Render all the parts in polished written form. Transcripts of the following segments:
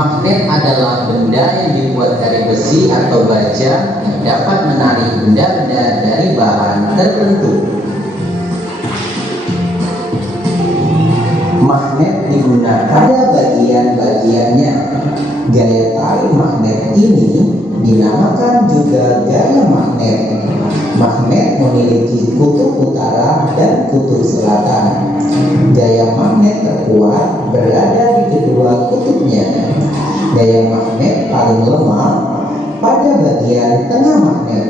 Magnet adalah benda yang dibuat dari besi atau baja yang dapat menarik benda-benda dari bahan tertentu. Magnet digunakan pada bagian-bagiannya. Gaya tarik magnet ini dinamakan juga gaya magnet. Magnet memiliki kutub utara dan kutub selatan. Gaya magnet terkuat berada di kedua kutubnya. Gaya magnet paling lemah pada bagian tengah magnet.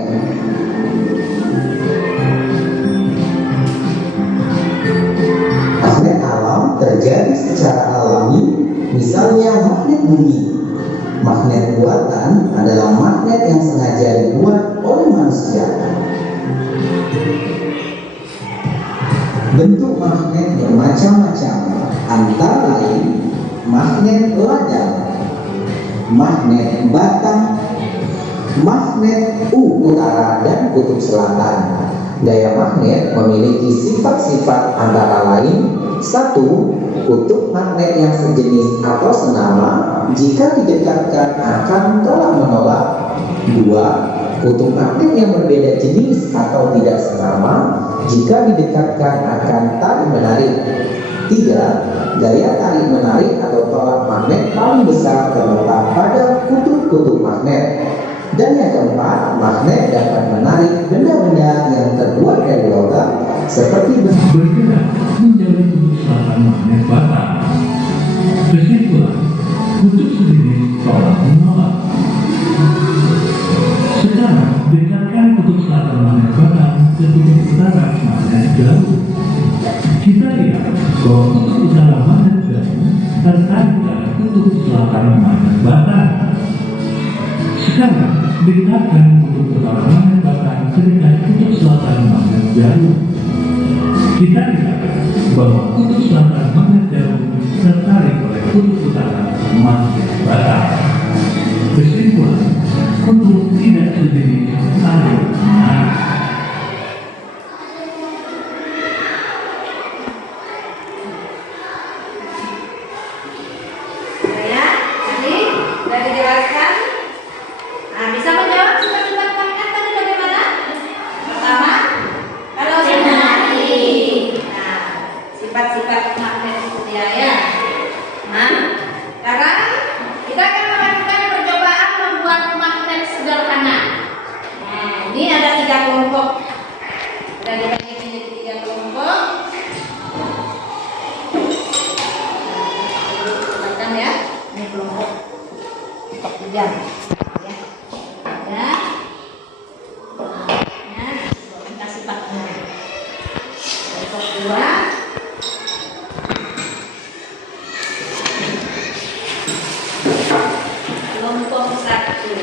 Magnet alam terjadi secara alami, misalnya magnet bumi. Magnet buatan adalah magnet yang sengaja dibuat oleh manusia. Bentuk magnet bermacam-macam, antara lain magnet ladang, magnet batang, magnet utara dan kutub selatan. Gaya magnet memiliki sifat-sifat antara lain: 1. Kutub magnet yang sejenis atau senama jika didekatkan akan tolak-menolak. 2. Kutub magnet yang berbeda jenis atau tidak senama jika didekatkan akan tarik-menarik. 3. Gaya tarik-menarik atau tolak magnet paling besar terletak pada kutub-kutub magnet. Dan yang keempat, magnet dapat menarik benda-benda yang terbuat dari logam seperti bergerak menjadi kutub selatan magnet batang. Kesimpulan, kutub sejenis tolak menolak. Sekarang dekatkan kutub selatan magnet batang ke kutub utara magnet jauh. Kita lihat bahwa kutub utara magnet jauh tertarik pada kutub selatan magnet batang. Sekarang dekatkan kutub utara magnet batang dengan kutub selatan magnet jauh. Kita lihat bahwa kutub selatan magnet jauh tertarik oleh kutub utara magnet batang. Kesimpulan, kutub tidak sejenis saling menarik. Ya, tadi sudah dijelaskan. Nah, bisa menjawab sifat-sifat magnet tadi bagaimana? Pertama, kalau menarik. Nah, sifat-sifat magnet seperti ya. Nah, sekarang kita akan melakukan percobaan membuat magnet sederhana. Nah, ini ada 3 kelompok. Kita dibagi menjadi 3 kelompok. Silakan ya, ini kelompok 3. Kelompok 1.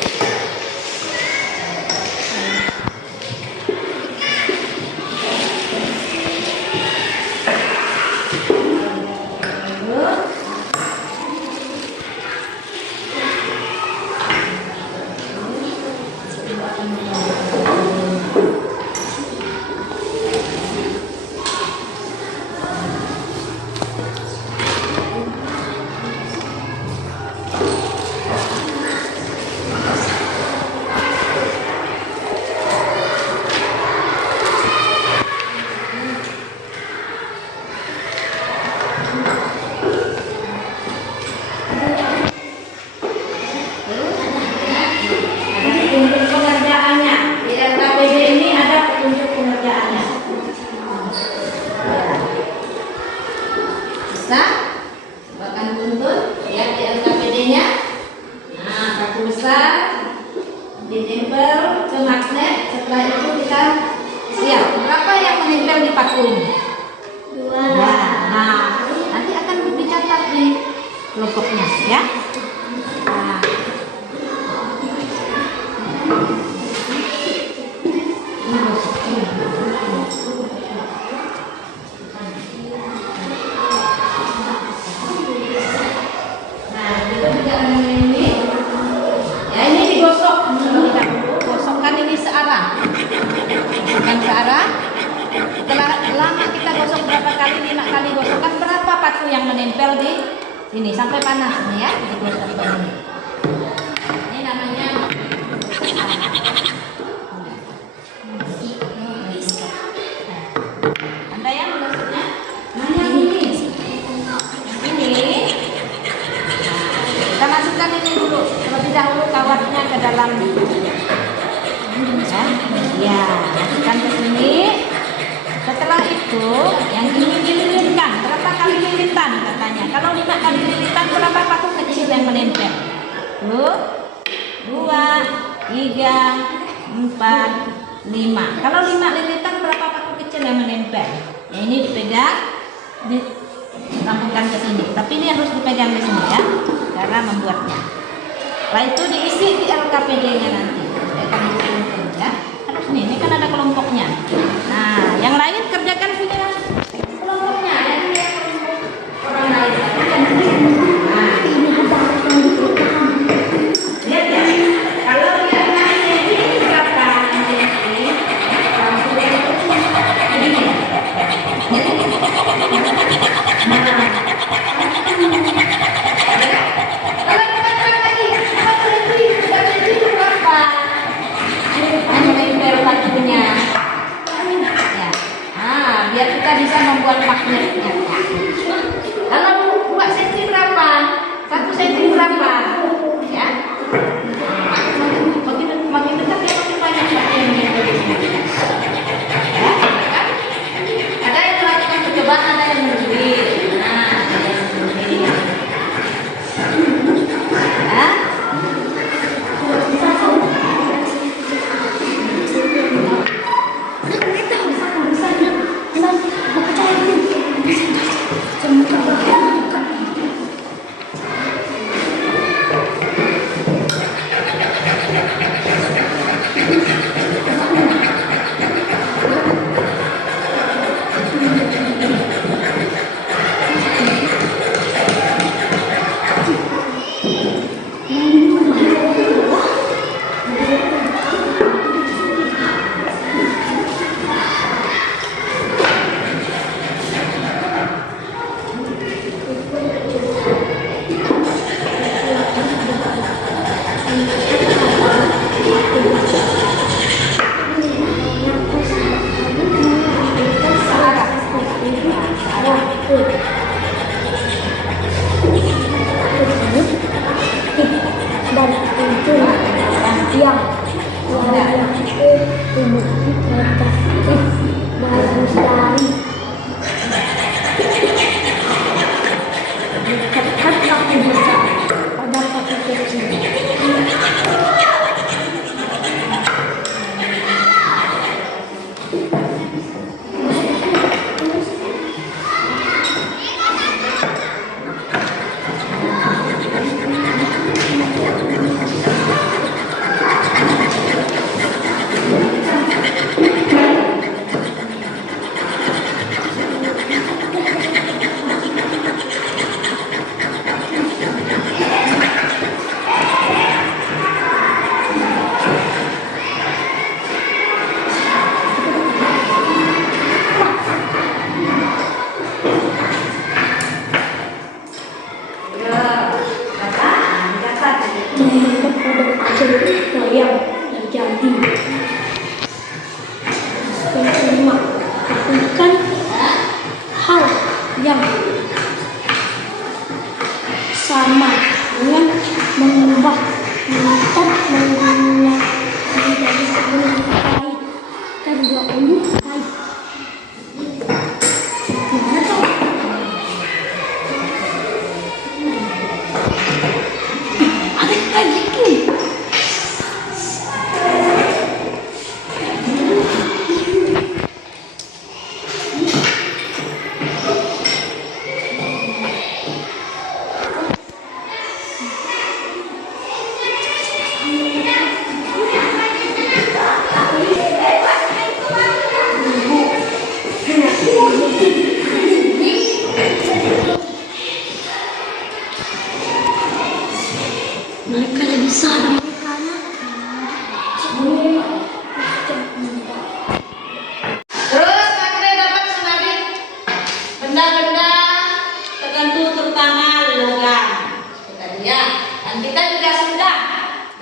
Bisa bahkan tuntun lihat di LKPD-nya. Nah, paku besar ditempel ke magnet. Setelah itu kita siap. Berapa yang menempel di paku ini? 2. Nah, nanti akan dicatat di kelompoknya ya. Nah, setelah lama kita gosok berapa kali, 5 kali gosokan, berapa paku yang menempel di Sini sampai panas nih ya. Ini namanya Anda yang menusuknya? Mana ini? Ini. Kita masukkan ini dulu. Terlebih dahulu kawatnya ke dalam. Ya, masukkan ke sini. Setelah itu, yang ini dililitkan. Berapa kali lilitan katanya? Kalau 5 kali lilitan, berapa paku kecil yang menempel? 1, 2, 3, 4, 5. Kalau 5 lilitan, berapa paku kecil yang menempel? Ya, ini dipegang, ditampungkan ke sini. Tapi ini harus dipegang di sini ya, cara membuatnya. Setelah itu diisi di LKPD-nya nanti. Ya, harus nih. Ini kan ada kelompoknya. Nah, yang lain kerjakan punya kelompoknya. Yang ini orang lain. Nah, lihat ya. Kalau yang lain ini berapa? Ini. Biar kita bisa membuat magnetnya. Kalau buat senti berapa? 1 senti berapa? Ya. Makin dekat ya makin banyak bagiannya. Ya, kan? Ada yang melakukan percobaan, ada yang mencuri. Nah, ada yang mencuri. Ya. Sama dengan mengubah menetap menggunakan dari sebelum kait terdahulu kait. Gimana tuh? Ada kayak gitu. Mereka lebih sadar Terus magnet dapat menarik benda-benda tertentu terutama logam.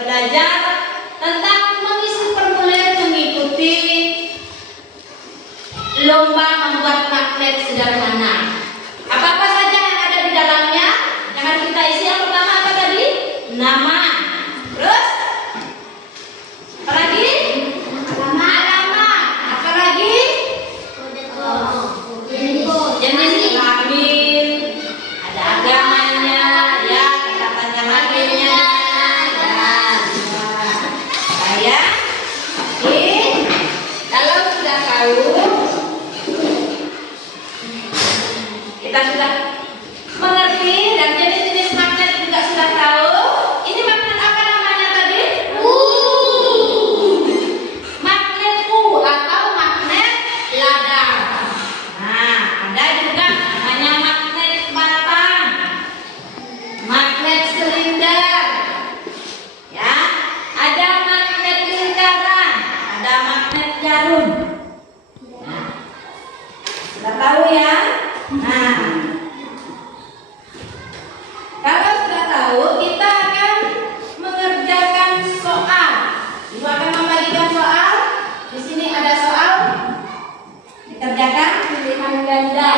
belajar tentang mengisi formulir mengikuti lomba membuat magnet sederhana. Apa-apa saja yang ada di dalamnya yang harus kita isi. Yang pertama apa tadi? Nama. Terus? Apa lagi? Alamat. Apa lagi? Jenis kelamin. Ada agamanya, ya, kata panjang akhirnya. Ya. Oke. Kalau sudah tahu, kita sudah mengerti dan jenis-jenis magnet juga sudah tahu. Ini magnet apa namanya tadi? Magnet atau magnet ladang. Nah, ada juga namanya magnet batang, magnet silinder, ya. Ada magnet lingkaran, ada magnet jarum. Nah, sudah tahu ya? Nah, kalau sudah tahu, kita akan mengerjakan soal. Ibu akan membagikan soal. Di sini ada soal. Dikerjakan pilihan ganda.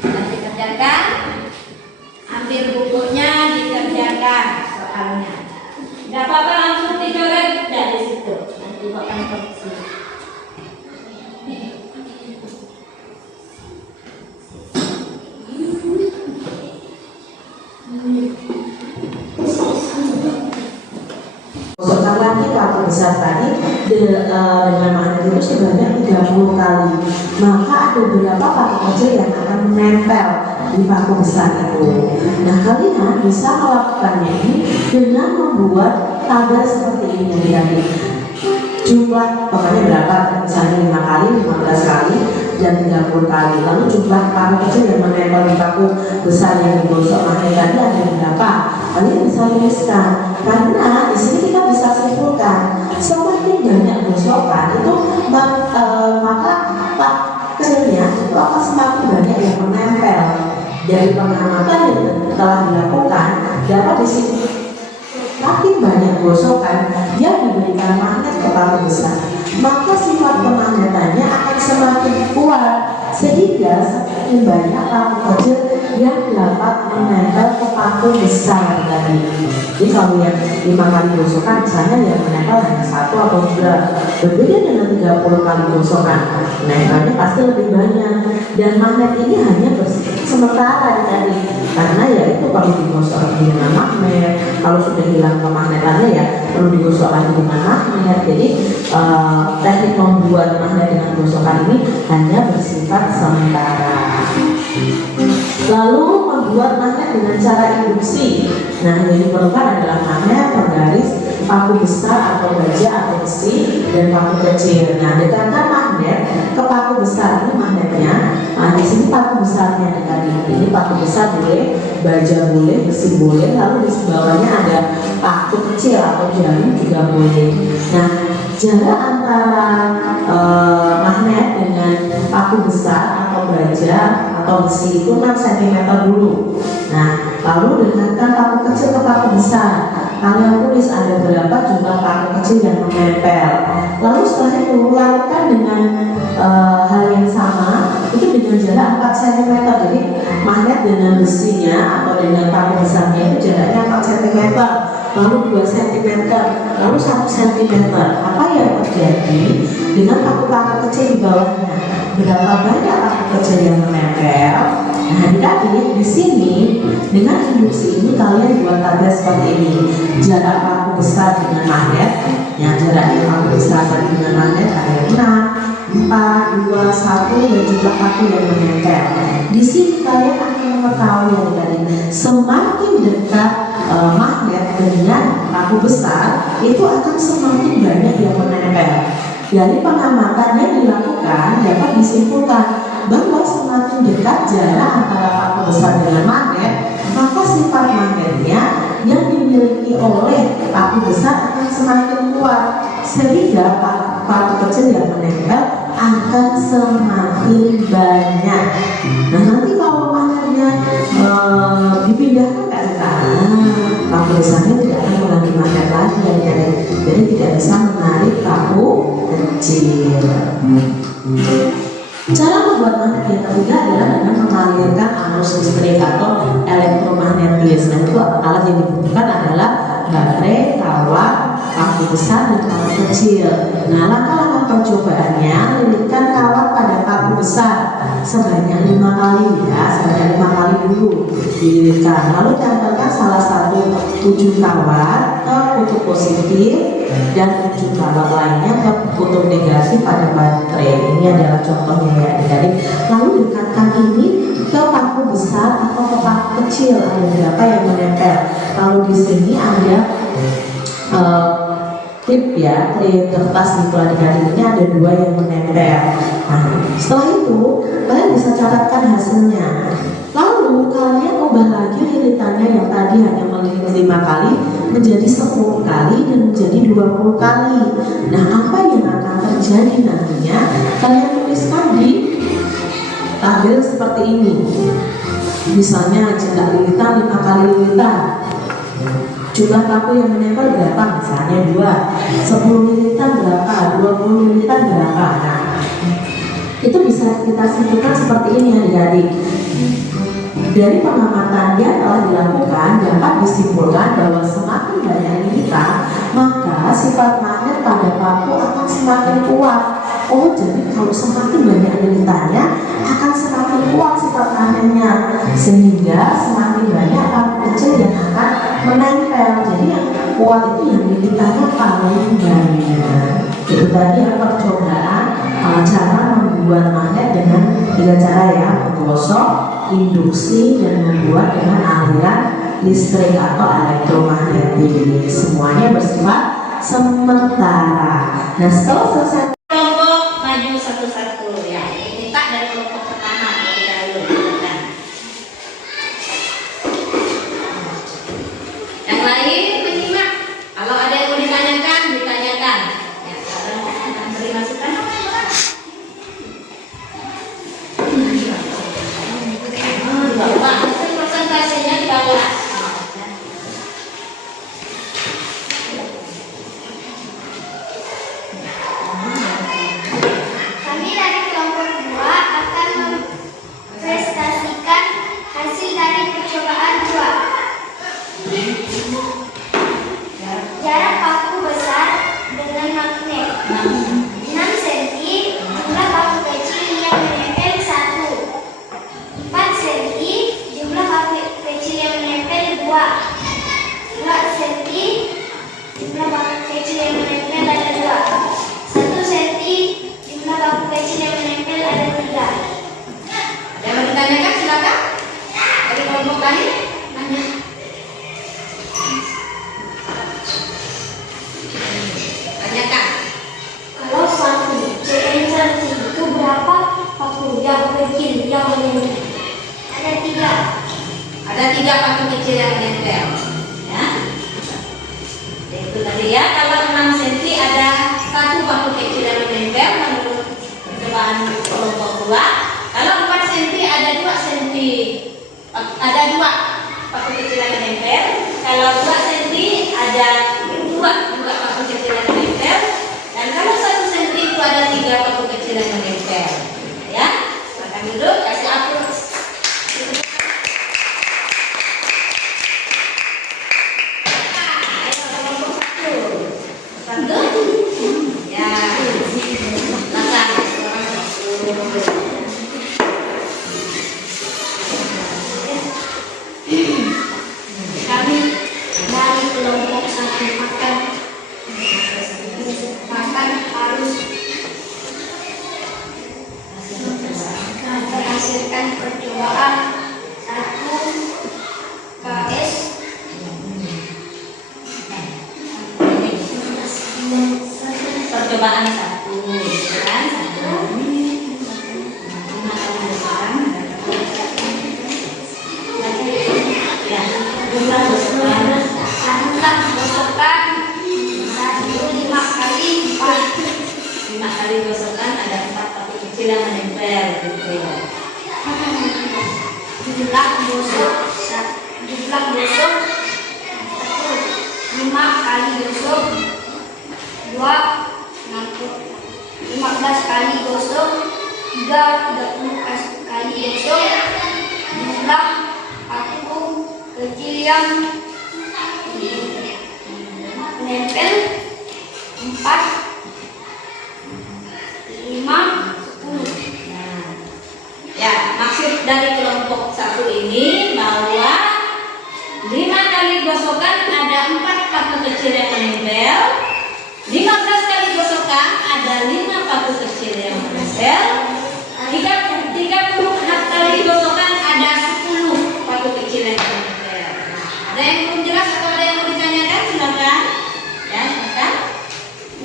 Dan dikerjakan. Ambil bukunya, dikerjakan soalnya. Tidak apa-apa, langsung dicoret dari situ. Nanti Ibu akan koreksi. Gosokkan lagi paku besar tadi dengan magnet itu sebanyak 30 kali. Maka ada beberapa paku kecil yang akan menempel di paku besar itu. Nah, kalian bisa melakukannya ini dengan membuat tabel seperti ini tadi. Jumlah pokoknya berapa, misalnya 5 kali, 15 kali, dan 30 kali. Lalu jumlah paku kecil yang menempel di paku besar yang digosok magnet tadi ada berapa? Kalian bisa tuliskan. Karena di sini kita bisa simpulkan semakin banyak gosokan itu maka pak kecilnya itu akan semakin banyak yang menempel. Dari pengamatan yang telah dilakukan dapat disini makin banyak gosokan yang diberikan magnet ke paku besar, maka sifat kemagnetannya akan semakin kuat sehingga semakin banyak paku kecil yang dapat menempel ke paku besar tadi. Jadi kalau yang 5 kali gosokan misalnya yang menempel hanya 1 atau 2, berbeda dengan 30 kali gosokan, menempelnya pasti lebih banyak. Dan magnet ini hanya bersifat sementara tadi, karena ya itu perlu digosok lagi dengan magnet. Kalau sudah hilang kemagnetannya ya perlu digosok lagi dengan magnet. Jadi teknik membuat magnet dengan gosokan ini hanya bersifat sementara. Lalu membuat magnet dengan cara induksi. Nah, yang diperlukan adalah magnet, penggaris, paku besar atau baja atau besi, dan paku kecil. Nah, dekatkan magnet ke paku besar. Ini magnetnya. Nah, di sini paku besarnya dekat ini. Paku besar boleh, baja boleh, besi boleh. Lalu di bawahnya ada paku kecil atau jarum juga boleh. Nah, jarak antara magnet dengan paku besar atau baja atau besi itu 6 cm dulu. Nah, lalu dekatkan paku kecil ke paku besar. Kalian tulis ada berapa jumlah paku kecil yang menempel. Lalu setelah itu lakukan dengan hal yang sama, itu dengan jarak 4 cm. Jadi magnet dengan besinya atau dengan paku besarnya itu jaraknya 4 cm. Lalu 2 cm, lalu 1 cm. Apa yang terjadi dengan paku-paku kecil di bawahnya? Berapa banyak paku kecil yang menempel? Nah, tadi di sini dengan induksi ini kalian buat tabel seperti ini. Jarak paku besar dengan magnet, yang jarak paku besar dengan magnet ada 6, 4, 2, 1 dan jumlah paku yang menempel. Di sini kalian akan mengetahui yang tadi semakin dekat magnet dengan paku besar itu akan semakin banyak yang menempel. Dari pengamatan yang dilakukan dapat disimpulkan bahwa semakin dekat jarak antara paku besar dengan magnet, maka sifat magnetnya yang dimiliki oleh paku besar akan semakin kuat sehingga paku kecil yang menempel akan semakin banyak. Nah, nanti kalau magnetnya dipindahkan ke sana, paku besarnya saat yang dibutuhkan adalah baterai, kawat, paku besar, dan paku kecil. Nah, langkah-langkah percobaannya, lilitkan kawat pada paku besar sebanyak 5 kali ya, sebanyak 5 kali dulu dililitkan. Lalu tempelkan salah satu 7 kawat ke kutub positif dan 7 kawat lainnya ke kutub negatif pada baterai. Ini adalah contohnya ya adik-adik. Lalu dekatkan ini ke paku besar atau ke paku kecil, ada berapa yang menempel. Lalu di sini ada klip ya, klip kertas gitu adik-adik, ini ada 2 yang menempel. Nah, setelah itu kalian bisa catatkan hasilnya. Lalu kalian ubah lagi lilitannya yang tadi hanya melilit 5 kali menjadi 10 kali dan menjadi 20 kali. Nah, apa yang akan terjadi nantinya? Kalian tuliskan di tabel seperti ini. Misalnya jika lilitan 5 kali lilitan, jumlah paku yang menempel berapa? Misalnya 2. 10 lilitan berapa? 20 lilitan berapa? Nah, itu bisa kita simpulkan seperti ini adik-adik. Dari pengamatannya telah dilakukan, dapat disimpulkan bahwa semakin banyak lilitan, maka sifat magnet pada paku akan semakin kuat. Oh, jadi kalau semakin banyak lilitannya akan semakin kuat sifat magnetnya, sehingga semakin banyak paku kecil yang akan menempel. Jadi yang kuat itu yang lilitannya paling banyak. Itu tadi yang percobaan cara membuat magnet dengan 3 cara ya: menggosok, induksi, dan membuat dengan aliran listrik atau elektromagnetik. Semuanya bersifat sementara. Nah, setelah selesai Kelompok maju satu-satu ya. Minta dari kelompok pertama terlebih dahulu. Silakan. Yang lain menyimak. Kalau ada yang mau ditanyakan, ditanyakan. Ya, kalau beri masukan. Bapak, hasil presentasinya di bawah. Kami dari kelompok 2 akan mempresentasikan hasil dari percobaan 2. Jarak paku besar dengan magnet 6 cm, jumlah paku kecil yang menempel 1. 4 cm, jumlah paku kecil yang menempel 2. 2 cm, jumlah paku kecil yang menempel ada 2. 1 cm, jumlah paku kecil yang menempel ada 3. Ada yang mau ditanyakan, silakan. Dari kelompok lain, tanya. Tanyakan. Kalau 1 cm itu berapa paku yang kecil yang menempel? Ada 3. Ada 3 paku kecil yang menempel. Ya. Itu tadi ya. Kalau 6 cm ada 1 paku kecil yang menempel menurut percobaan kelompok 2. Kalau 4 cm ada 2 cm. Ada 2 paku kecil yang menempel. Kalau 2 cm ada 2 juga paku kecil yang menempel. Dan kalau 1 cm itu ada 3 paku kecil yang menempel. Ya. Silakan duduk, kasih aplaus. Kami dari kelompok 1 akan harus menghasilkan percobaan 1 KS Percobaan 1 kan? Ya, jumlah gosokan 5 kali 4. 5 kali gosokan ada 4 paku kecil yang menempel gitu ya. Jumlah gosok 5 kali gosok 2 15 kali gosok 3 30 kali gosok. Jumlah paku kecil yang ini bahwa 5 kali gosokan ada 4 paku kecil yang menempel. 15 kali gosokan ada 5 paku kecil yang menempel. 30 kali gosokan ada 10 paku kecil yang menempel. Ada yang belum jelas atau ada yang mau ditanyakan? Silakan. Ya, silakan.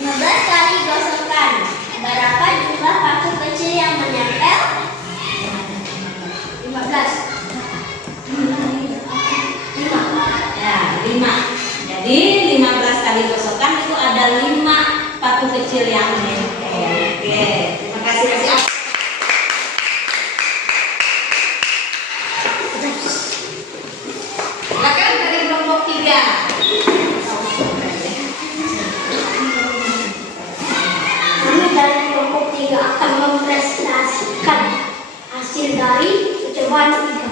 15 kali gosokan. Berapa jumlah paku kecil yang menempel? 15. 5. Ya, 5. Jadi 15 kali gosokan itu ada 5 paku kecil yang menempel. Oke, terima kasih Mas Yas. Silakan dari kelompok 3. Kami dari kelompok 3 akan mempresentasikan hasil dari percobaan 3.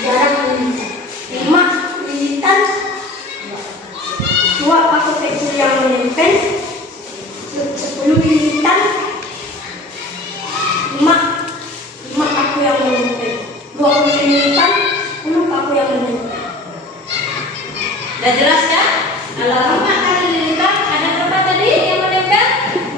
Jarak lilitan 5 lilitan, 2 paku kecil yang menempel, 10 lilitan, 5 paku yang menempel, 20 lilitan, 10 paku yang menempel. Sudah jelas ya? Kalau 5 kali lilitan ada berapa tadi yang menempel?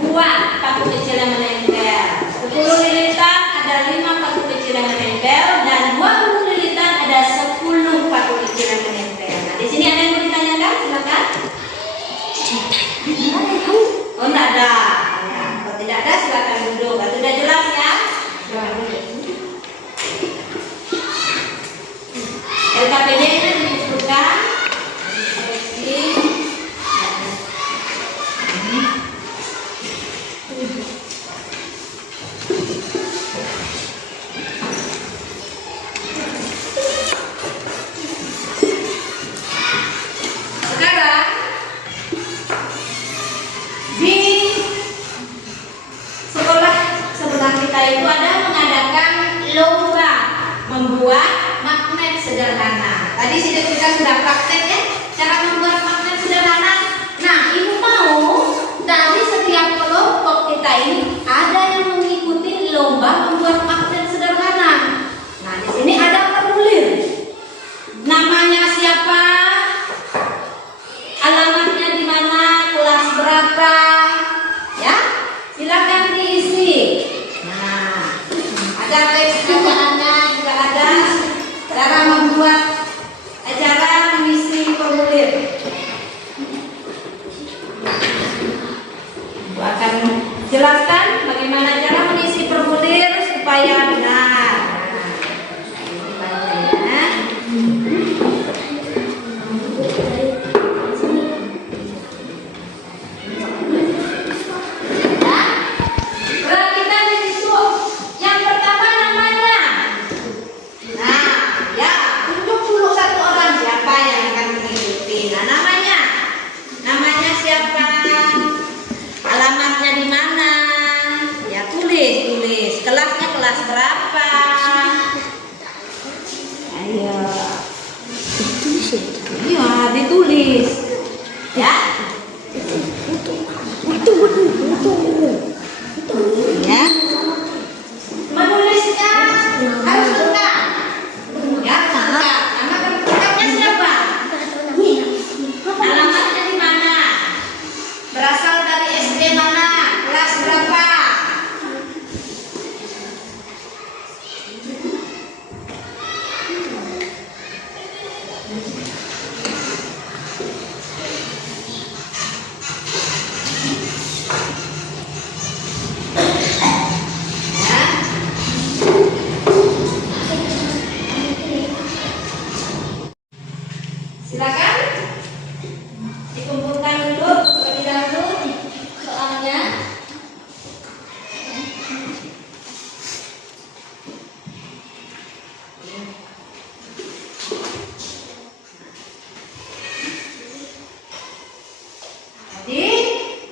2 paku kecil yang menempel. 10 lilitan ada 5 paku kecil yang menempel, dan 20 lilitan ada 10 paku kecil yang menempel. Nah, di sini ada yang mau ditanyakan? Silakan. Oh, tidak ada. Ya, kalau tidak ada silakan duduk. Kalau sudah jelas ya? Silakan duduk. LKPD-nya dibutuhkan. Sekarang di sekolah kita itu ada mengadakan lomba membuat magnet sederhana. Tadi kita sudah praktek ya cara membuat magnet sederhana. Nah, ibu mau dari setiap kelompok kita ini ada yang mengikuti lomba membuat magnet sederhana. Nah, di sini ada formulir. Namanya siapa? Alamatnya di mana? Kelas berapa? Ya, silakan diisi. Nah, ada teks bacaannya juga ada. Cara membuat acara mengisi formulir. Ibu akan jelaskan bagaimana cara mengisi formulir supaya benar. Nah, perhatikan di situ. Yang pertama namanya. Nah, ya, tunjuk dulu satu orang siapa yang akan mengikuti. Nah, namanya siapa? Alamatnya di mana? Ya, tulis. Kelasnya kelas berapa? Ayo. Iya, ditulis. Ya. Ya. Menulisnya harus lengkap. Ya, lengkap. Nama lengkapnya siapa? Alamatnya di mana? Berasal dari SD mana? Kelas berapa? Silakan dikumpulkan dulu terlebih dahulu soalnya. Jadi,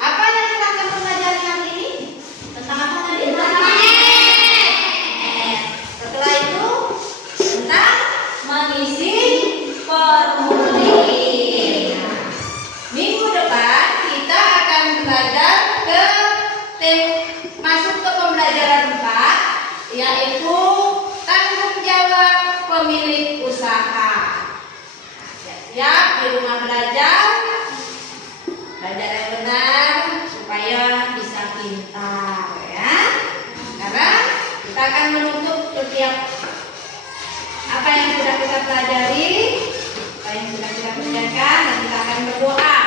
apa yang kita akan pelajari hari ini? Tentang apa tadi? Setelah itu tentang mengisi formulir. siap di rumah belajar yang benar supaya bisa pintar ya. Sekarang kita akan menutup setiap apa yang sudah kita pelajari, apa yang sudah kita kerjakan, dan kita akan berdoa.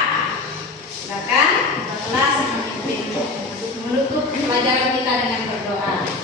Silakan kita kelas memimpin untuk menutup pelajaran kita dengan berdoa.